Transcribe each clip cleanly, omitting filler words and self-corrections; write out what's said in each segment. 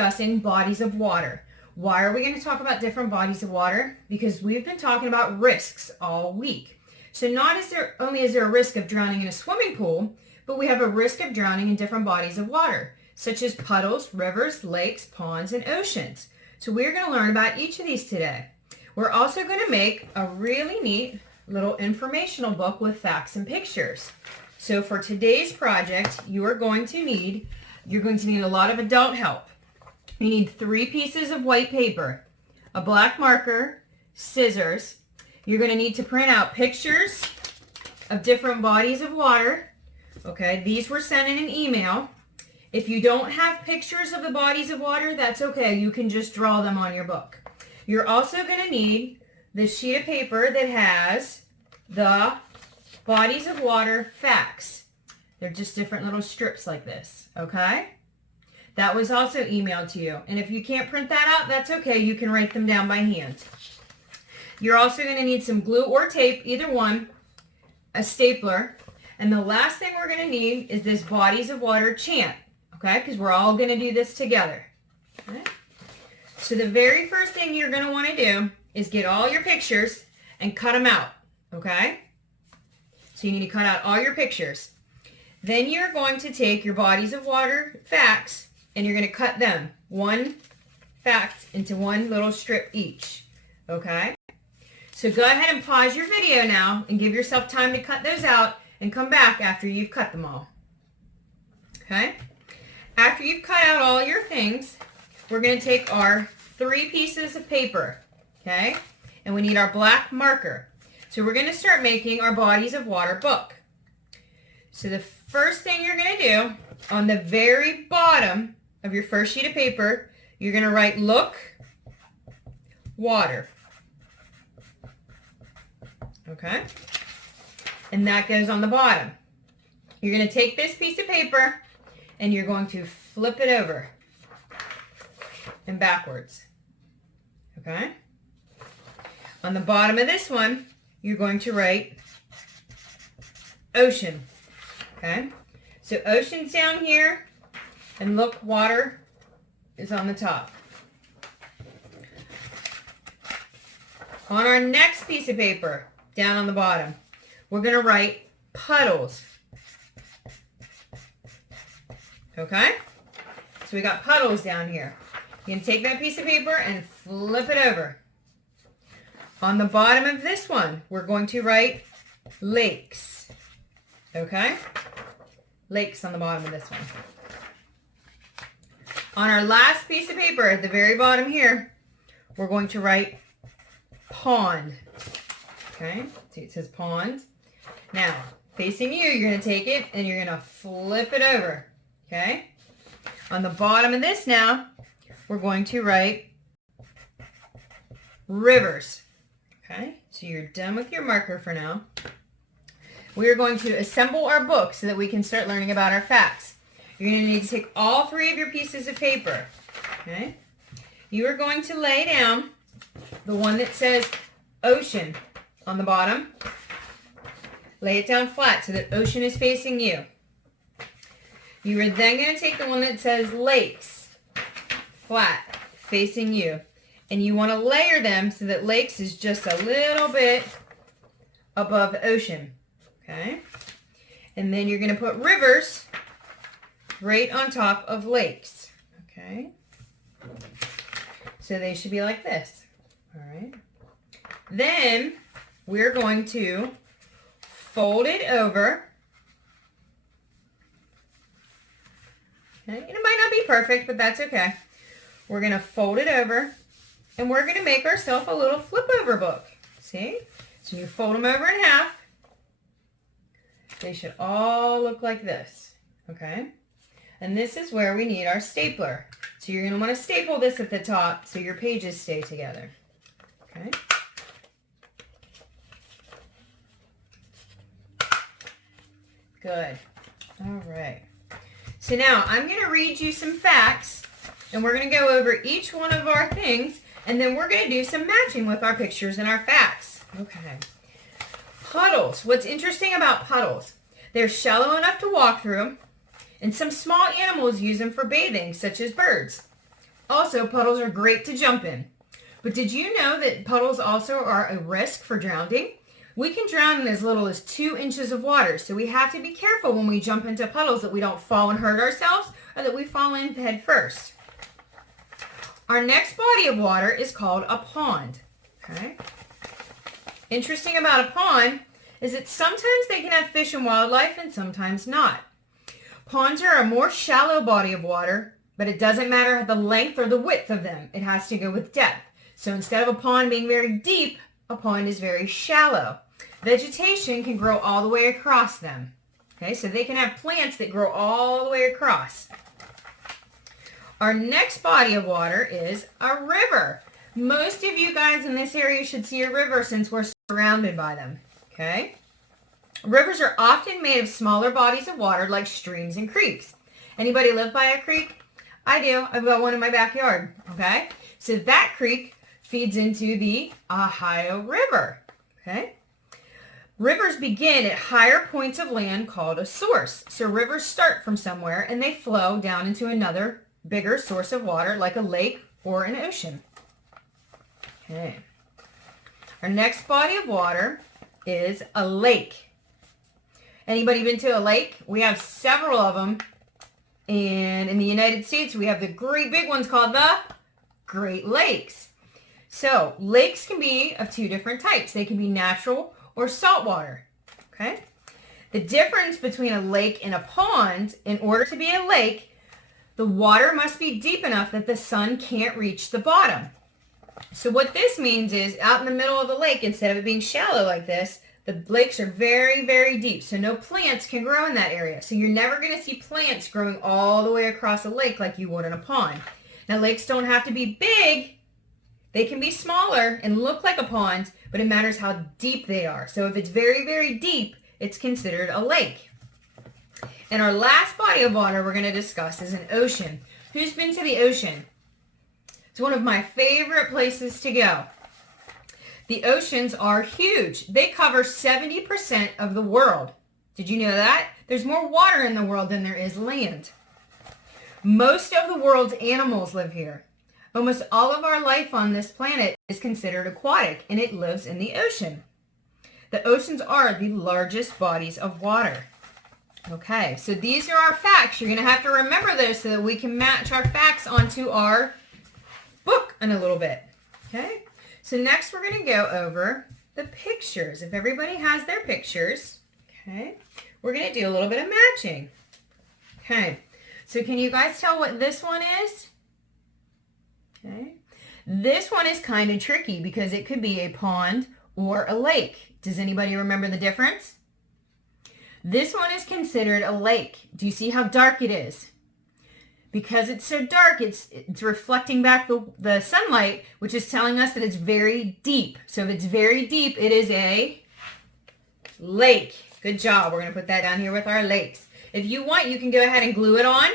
discussing bodies of water. Why are we going to talk about different bodies of water? Because we've been talking about risks all week. So not only is there a risk of drowning in a swimming pool, but we have a risk of drowning in different bodies of water, such as puddles, rivers, lakes, ponds, and oceans. So we're going to learn about each of these today. We're also going to make a really neat little informational book with facts and pictures. So for today's project, you're going to need a lot of adult help. You need 3 pieces of white paper, a black marker, scissors. You're going to need to print out pictures of different bodies of water. Okay, these were sent in an email. If you don't have pictures of the bodies of water, that's okay. You can just draw them on your book. You're also going to need the sheet of paper that has the bodies of water facts. They're just different little strips like this, okay? That was also emailed to you. And if you can't print that out, that's okay. You can write them down by hand. You're also going to need some glue or tape, either one, a stapler, and the last thing we're going to need is this bodies of water chant, okay? Because we're all going to do this together. Okay? So the very first thing you're going to want to do is get all your pictures and cut them out, okay? So you need to cut out all your pictures. Then you're going to take your bodies of water facts and you're going to cut them, one fact into one little strip each, okay? So go ahead and pause your video now and give yourself time to cut those out and come back after you've cut them all, okay? After you've cut out all your things, we're going to take our 3 pieces of paper, okay? And we need our black marker. So we're going to start making our bodies of water book. So the first thing you're going to do, on the very bottom of your first sheet of paper, you're going to write, look, water. Okay? And that goes on the bottom. You're going to take this piece of paper and you're going to flip it over and backwards. Okay? On the bottom of this one, you're going to write ocean. Okay? So ocean's down here, and look, water is on the top. On our next piece of paper, down on the bottom, we're going to write puddles. Okay? So we got puddles down here. You can take that piece of paper and flip it over. On the bottom of this one, we're going to write lakes. Okay? Lakes on the bottom of this one. On our last piece of paper at the very bottom here, we're going to write pond. Okay? See, it says pond. Now, facing you, you're going to take it and you're going to flip it over. Okay? On the bottom of this now, we're going to write rivers. Okay? So you're done with your marker for now. We are going to assemble our book so that we can start learning about our facts. You're going to need to take all 3 of your pieces of paper. Okay? You are going to lay down the one that says ocean on the bottom. Lay it down flat so that ocean is facing you. You are then going to take the one that says lakes, flat, facing you. And you want to layer them so that lakes is just a little bit above ocean. Okay? And then you're going to put rivers right on top of lakes. Okay? So they should be like this. All right? Then we're going to fold it over. Okay? And it might not be perfect, but that's okay. We're going to fold it over, and we're going to make ourselves a little flip over book. See? So you fold them over in half. They should all look like this. Okay? And this is where we need our stapler. So you're going to want to staple this at the top so your pages stay together. Okay? Good. All right. So now I'm going to read you some facts, and we're going to go over each one of our things, and then we're going to do some matching with our pictures and our facts. Okay. Puddles. What's interesting about puddles? They're shallow enough to walk through, and some small animals use them for bathing, such as birds. Also, puddles are great to jump in. But did you know that puddles also are a risk for drowning? We can drown in as little as 2 inches of water, so we have to be careful when we jump into puddles that we don't fall and hurt ourselves or that we fall in head first. Our next body of water is called a pond. Okay. Interesting about a pond is that sometimes they can have fish and wildlife and sometimes not. Ponds are a more shallow body of water, but it doesn't matter the length or the width of them. It has to go with depth. So instead of a pond being very deep, a pond is very shallow. Vegetation can grow all the way across them. Okay, so they can have plants that grow all the way across. Our next body of water is a river. Most of you guys in this area should see a river since we're surrounded by them. Okay? Rivers are often made of smaller bodies of water like streams and creeks. Anybody live by a creek? I do. I've got one in my backyard. Okay? So that creek feeds into the Ohio River. Okay? Rivers begin at higher points of land called a source. So rivers start from somewhere and they flow down into another bigger source of water like a lake or an ocean. Okay. Our next body of water is a lake. Anybody been to a lake? We have several of them. And in the United States, we have the great big ones called the Great Lakes. So lakes can be of 2 different types. They can be natural or saltwater. Okay? The difference between a lake and a pond, in order to be a lake, the water must be deep enough that the sun can't reach the bottom. So what this means is out in the middle of the lake, instead of it being shallow like this, the lakes are very, very deep. So no plants can grow in that area. So you're never going to see plants growing all the way across a lake like you would in a pond. Now lakes don't have to be big. They can be smaller and look like a pond, but it matters how deep they are. So if it's very, very deep, it's considered a lake. And our last body of water we're going to discuss is an ocean. Who's been to the ocean? It's one of my favorite places to go. The oceans are huge. They cover 70% of the world. Did you know that? There's more water in the world than there is land. Most of the world's animals live here. Almost all of our life on this planet is considered aquatic, and it lives in the ocean. The oceans are the largest bodies of water. Okay, so these are our facts. You're going to have to remember those so that we can match our facts onto our book in a little bit. Okay, so next we're going to go over the pictures. If everybody has their pictures, okay, we're going to do a little bit of matching. Okay, so can you guys tell what this one is? Okay, this one is kind of tricky because it could be a pond or a lake. Does anybody remember the difference? This one is considered a lake. Do you see how dark it is? Because it's so dark, it's reflecting back the sunlight, which is telling us that it's very deep. So if it's very deep, it is a lake. Good job. We're going to put that down here with our lakes. If you want, you can go ahead and glue it on,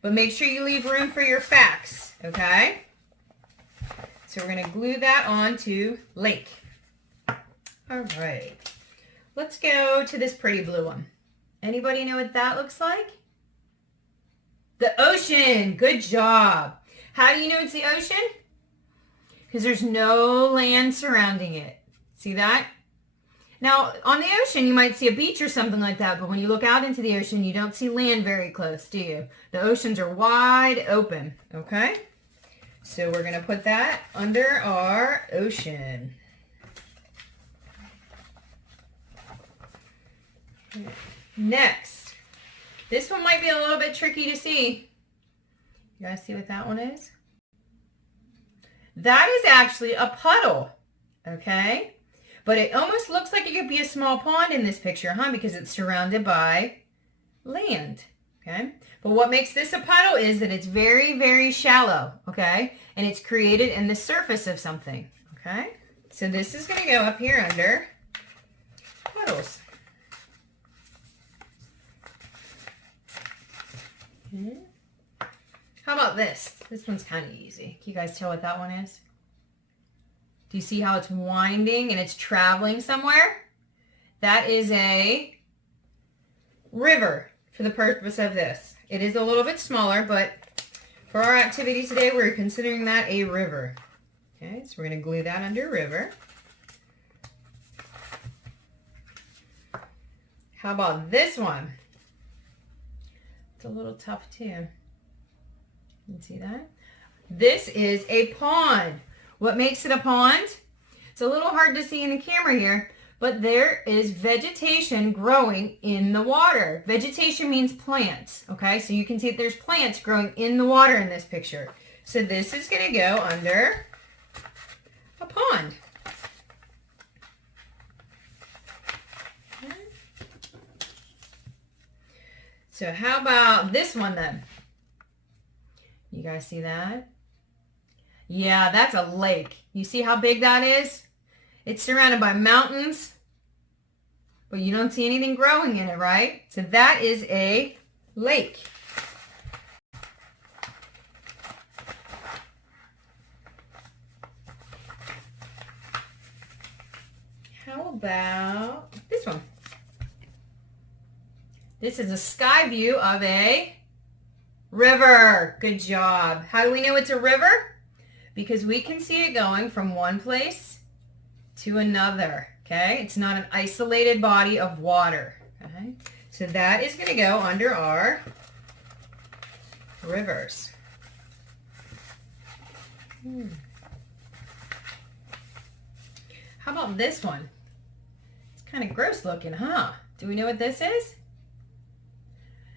but make sure you leave room for your facts, okay? So we're going to glue that on to lake. All right. Let's go to this pretty blue one. Anybody know what that looks like? The ocean. Good job. How do you know it's the ocean? Because there's no land surrounding it. See that? Now, on the ocean, you might see a beach or something like that, but when you look out into the ocean, you don't see land very close, do you? The oceans are wide open, okay? So we're going to put that under our ocean. Next, this one might be a little bit tricky to see. You guys see what that one is? That is actually a puddle, okay? But it almost looks like it could be a small pond in this picture, huh? Because it's surrounded by land, okay? But what makes this a puddle is that it's very, very shallow, okay? And it's created in the surface of something, okay? So this is going to go up here under puddles. How about this? This one's kind of easy. Can you guys tell what that one is? Do you see how it's winding and it's traveling somewhere? That is a river for the purpose of this. It is a little bit smaller, but For our activity today, we're considering that a river. Okay, so we're going to glue that under river. How about this one? It's a little tough too. You can see that? This is a pond. What makes it a pond? It's a little hard to see in the camera here, but there is vegetation growing in the water. Vegetation means plants, okay? So you can see that there's plants growing in the water in this picture. So this is going to go under a pond. Okay. So how about this one then? You guys see that? Yeah, that's a lake. You see how big that is? It's surrounded by mountains, but you don't see anything growing in it, right? So that is a lake. How about this one? This is a sky view of a river. Good job. How do we know it's a river? Because we can see it going from one place to another, okay? It's not an isolated body of water, okay? So that is going to go under our rivers. How about this one? It's kind of gross looking, huh? Do we know what this is?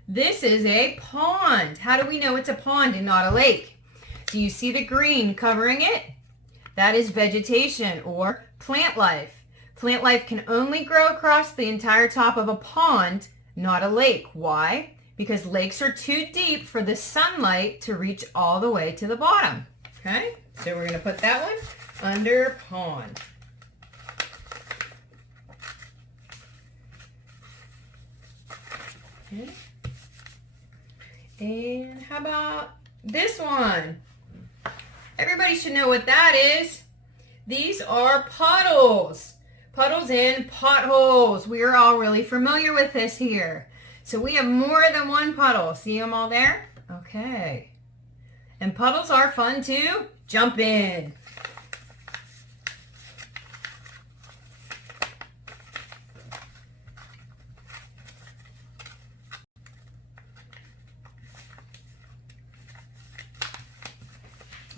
This is a pond. How do we know it's a pond and not a lake? Do you see the green covering it? That is vegetation or plant life. Plant life can only grow across the entire top of a pond, not a lake. Why? Because lakes are too deep for the sunlight to reach all the way to the bottom. Okay, so we're going to put that one under pond. Okay. And how about this one? Everybody should know what that is. These are puddles. Puddles and potholes. We are all really familiar with this here. So we have more than one puddle. See them all there? Okay. And puddles are fun to jump in.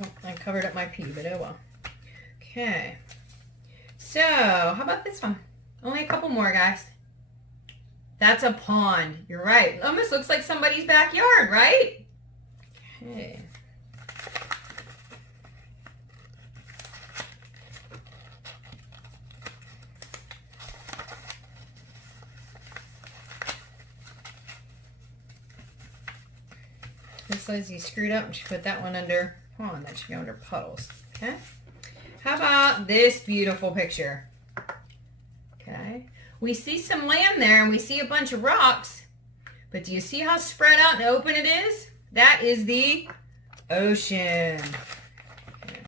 Oh, I covered up my pee, but oh well. Okay. So, how about this one? Only a couple more, guys. That's a pond. You're right. It almost looks like somebody's backyard, right? Okay. This says you screwed up and should put that one under pond. That should go under puddles. Okay. How about this beautiful picture? Okay. We see some land there and we see a bunch of rocks, but do you see how spread out and open it is? That is the ocean. Okay.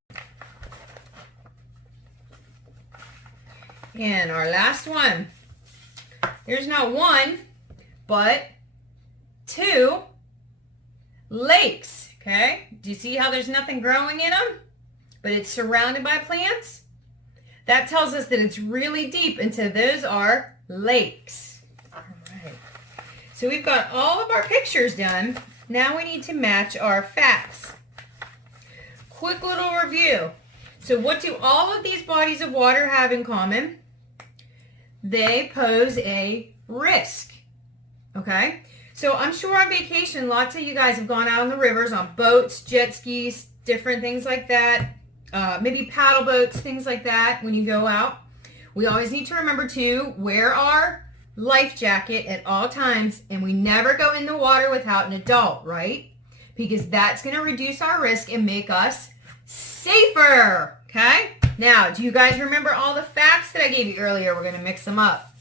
And our last one. There's not one, but two lakes. Okay. Do you see how there's nothing growing in them? But it's surrounded by plants? That tells us that it's really deep, and so those are lakes. All right. So we've got all of our pictures done. Now we need to match our facts. Quick little review. So what do all of these bodies of water have in common? They pose a risk. Okay? So I'm sure on vacation, lots of you guys have gone out on the rivers on boats, jet skis, different things like that. Maybe paddle boats, things like that when you go out. We always need to remember to wear our life jacket at all times, and we never go in the water without an adult, right? Because that's going to reduce our risk and make us safer, okay? Now, do you guys remember all the facts that I gave you earlier? We're going to mix them up,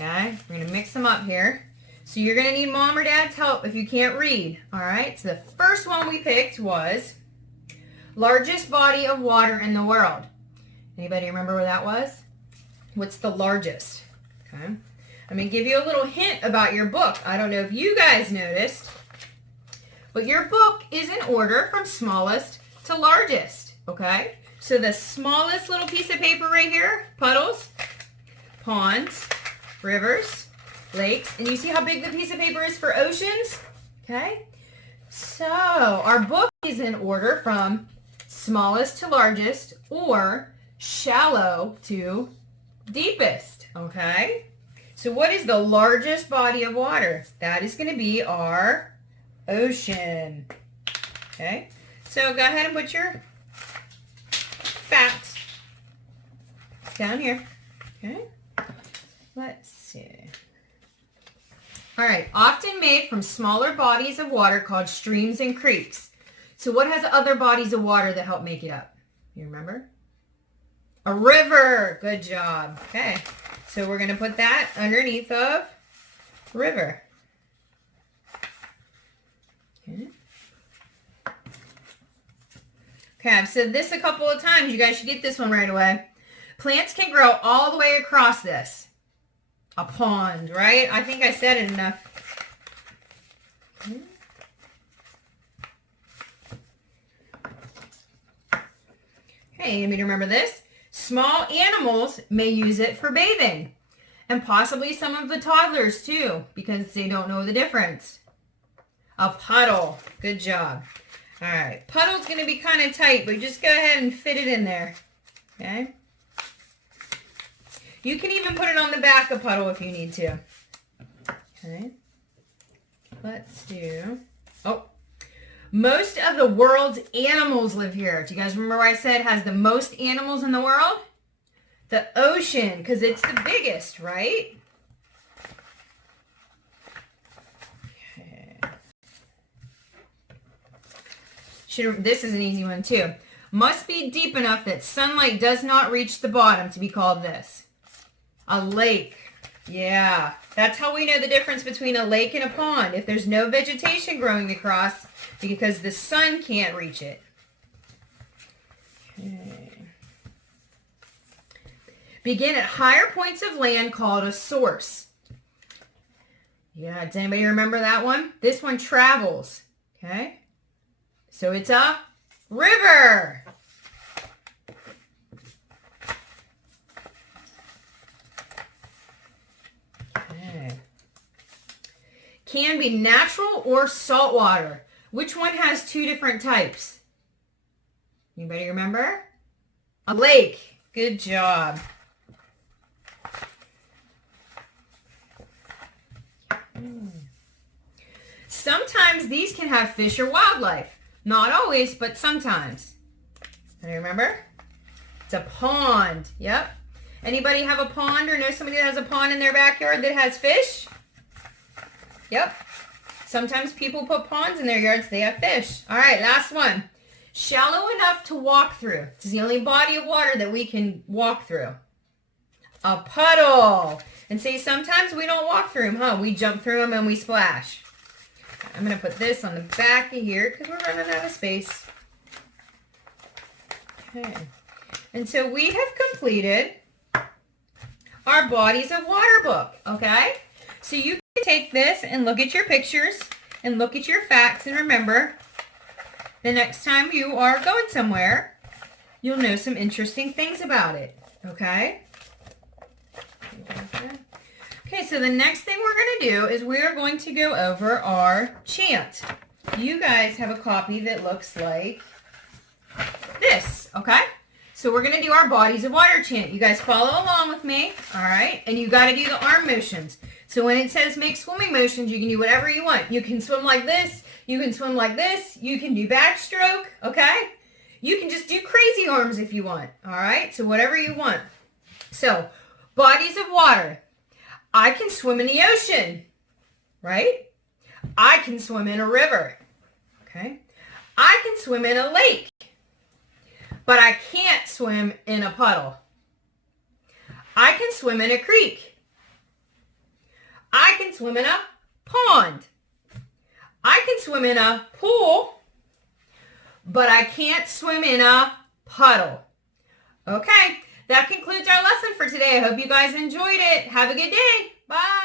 okay? We're going to mix them up here. So you're going to need mom or dad's help if you can't read, all right? So the first one we picked was largest body of water in the world. Anybody remember where that was? What's the largest? Okay. I'm going to give you a little hint about your book. I don't know if you guys noticed, but your book is in order from smallest to largest, okay? So the smallest little piece of paper right here, puddles, ponds, rivers, lakes, and you see how big the piece of paper is for oceans, okay? So our book is in order from smallest to largest or shallow to deepest, okay? So what is the largest body of water? That is going to be our ocean, okay? So go ahead and put your facts down here, okay? Let's see. All right, often made from smaller bodies of water called streams and creeks. So what has other bodies of water that help make it up? You remember? A river. Good job. Okay, so we're going to put that underneath of river. Okay. Okay, I've said this a couple of times. You guys should get this one right away. Plants can grow all the way across this. A pond, right? I think I said it enough. Hey, you need to remember this. Small animals may use it for bathing. And possibly some of the toddlers too, because they don't know the difference. A puddle. Good job. All right. Puddle's going to be kind of tight, but just go ahead and fit it in there. Okay? You can even put it on the back of puddle if you need to. Okay. Let's do... Oh. Most of the world's animals live here. Do you guys remember what I said has the most animals in the world? The ocean, because it's the biggest, right? Okay. This is an easy one too. Must be deep enough that sunlight does not reach the bottom to be called this. A lake. Yeah, that's how we know the difference between a lake and a pond. If there's no vegetation growing across because the sun can't reach it. Okay. Begin at higher points of land called a source. Yeah, does anybody remember that one? This one travels. Okay. So it's a river. Can be natural or saltwater. Which one has two different types? Anybody remember? A lake. Good job. Sometimes these can have fish or wildlife. Not always, but sometimes. Anybody remember? It's a pond. Yep. Anybody have a pond or know somebody that has a pond in their backyard that has fish? Yep. Sometimes people put ponds in their yards. They have fish. All right, last one. Shallow enough to walk through. This is the only body of water that we can walk through. A puddle. And see, sometimes we don't walk through them, huh? We jump through them and we splash. I'm going to put this on the back of here because we're running out of space. Okay. And so we have completed our bodies of water book, okay? So you can take this and look at your pictures and look at your facts and remember the next time you are going somewhere, you'll know some interesting things about it, okay? Okay, so the next thing we're going to do is we're going to go over our chant. You guys have a copy that looks like this, okay? So we're going to do our bodies of water chant. You guys follow along with me, all right? And you got to do the arm motions. So when it says make swimming motions, you can do whatever you want. You can swim like this. You can swim like this. You can do backstroke, okay? You can just do crazy arms if you want, all right? So whatever you want. So bodies of water. I can swim in the ocean, right? I can swim in a river, okay? I can swim in a lake, but I can't swim in a puddle. I can swim in a creek. I can swim in a pond. I can swim in a pool, but I can't swim in a puddle. Okay, that concludes our lesson for today. I hope you guys enjoyed it. Have a good day. Bye.